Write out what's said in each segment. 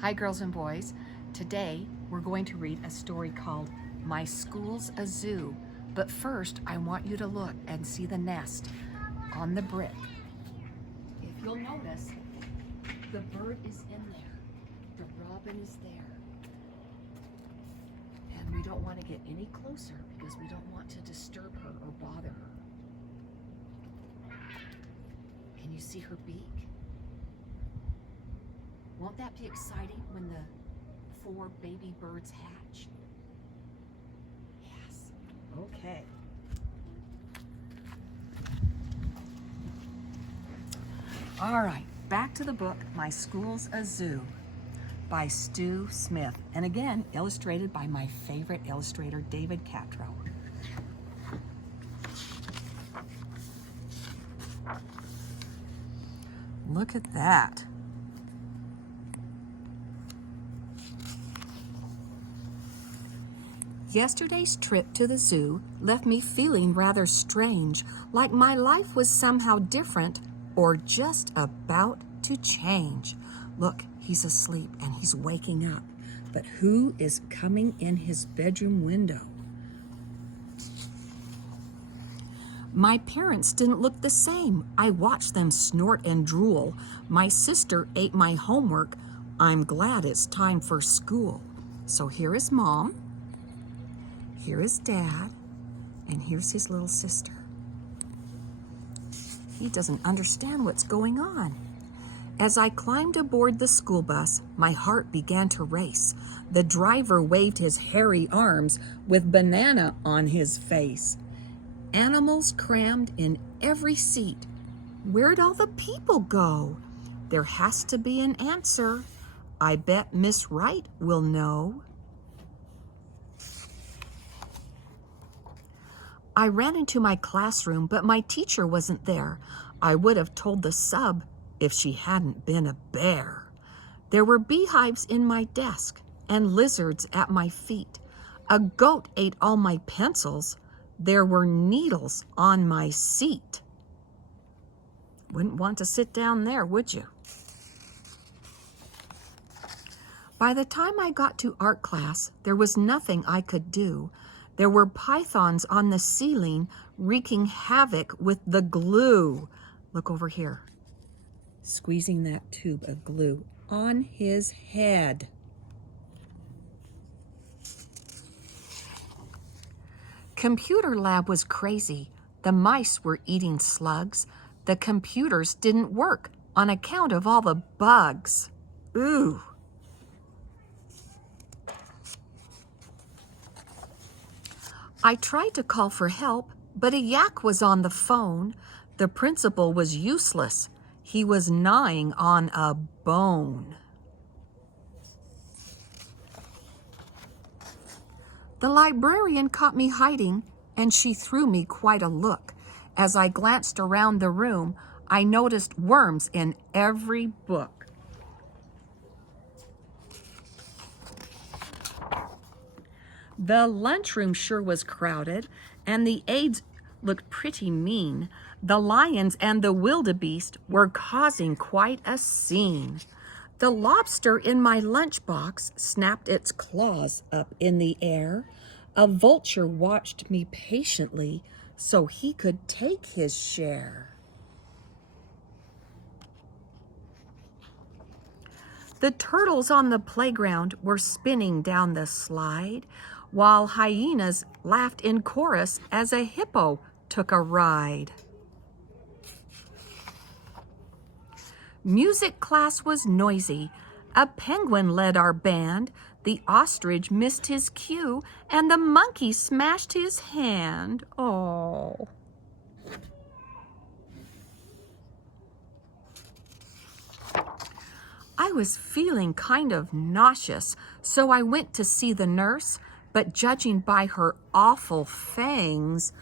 Hi girls and boys. Today we're going to read a story called My School's a Zoo. But first I want you to look and see the nest on the brick. If you'll notice, the bird is in there. The robin is there. And we don't want to get any closer because we don't want to disturb her or bother her. Can you see her beak? Won't that be exciting when the 4 baby birds hatch? Yes. Okay. All right, back to the book, My School's a Zoo by Stu Smith. And again, illustrated by my favorite illustrator, David Catrow. Look at that. Yesterday's trip to the zoo left me feeling rather strange, like my life was somehow different or just about to change. Look, he's asleep and he's waking up. But who is coming in his bedroom window? My parents didn't look the same. I watched them snort and drool. My sister ate my homework. I'm glad it's time for school. So here is Mom. Here is Dad, and here's his little sister. He doesn't understand what's going on. As I climbed aboard the school bus, my heart began to race. The driver waved his hairy arms with banana on his face. Animals crammed in every seat. Where'd all the people go? There has to be an answer. I bet Miss Wright will know. I ran into my classroom, but my teacher wasn't there. I would have told the sub if she hadn't been a bear. There were beehives in my desk and lizards at my feet. A goat ate all my pencils. There were needles on my seat. Wouldn't want to sit down there, would you? By the time I got to art class, there was nothing I could do. There were pythons on the ceiling wreaking havoc with the glue. Look over here, squeezing that tube of glue on his head. Computer lab was crazy. The mice were eating slugs. The computers didn't work on account of all the bugs. Ooh. I tried to call for help, but a yak was on the phone. The principal was useless. He was gnawing on a bone. The librarian caught me hiding, and she threw me quite a look. As I glanced around the room, I noticed worms in every book. The lunchroom sure was crowded, and the aides looked pretty mean. The lions and the wildebeest were causing quite a scene. The lobster in my lunchbox snapped its claws up in the air. A vulture watched me patiently so he could take his share. The turtles on the playground were spinning down the slide, while hyenas laughed in chorus as a hippo took a ride. Music class was noisy. A penguin led our band. The ostrich missed his cue, and the monkey smashed his hand. Oh. I was feeling kind of nauseous, so I went to see the nurse, but judging by her awful fangs,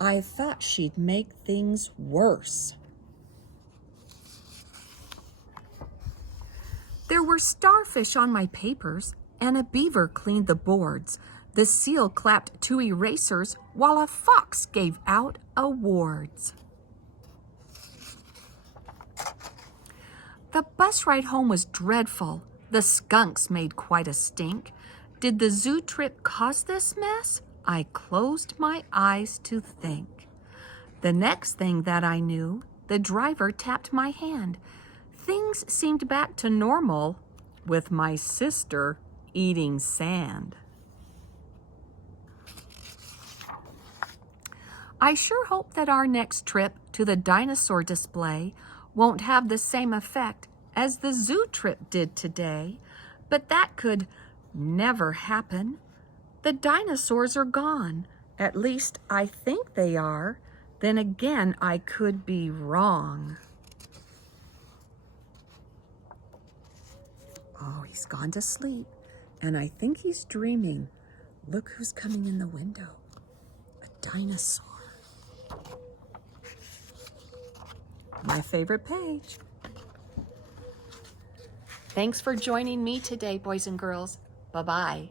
I thought she'd make things worse. There were starfish on my papers, and a beaver cleaned the boards. The seal clapped 2 erasers, while a fox gave out awards. The bus ride home was dreadful. The skunks made quite a stink. Did the zoo trip cause this mess? I closed my eyes to think. The next thing that I knew, the driver tapped my hand. Things seemed back to normal with my sister eating sand. I sure hope that our next trip to the dinosaur display won't have the same effect as the zoo trip did today, but that could never happen. The dinosaurs are gone. At least I think they are. Then again, I could be wrong. Oh, he's gone to sleep, and I think he's dreaming. Look who's coming in the window. A dinosaur. My favorite page. Thanks for joining me today, boys and girls. Bye-bye.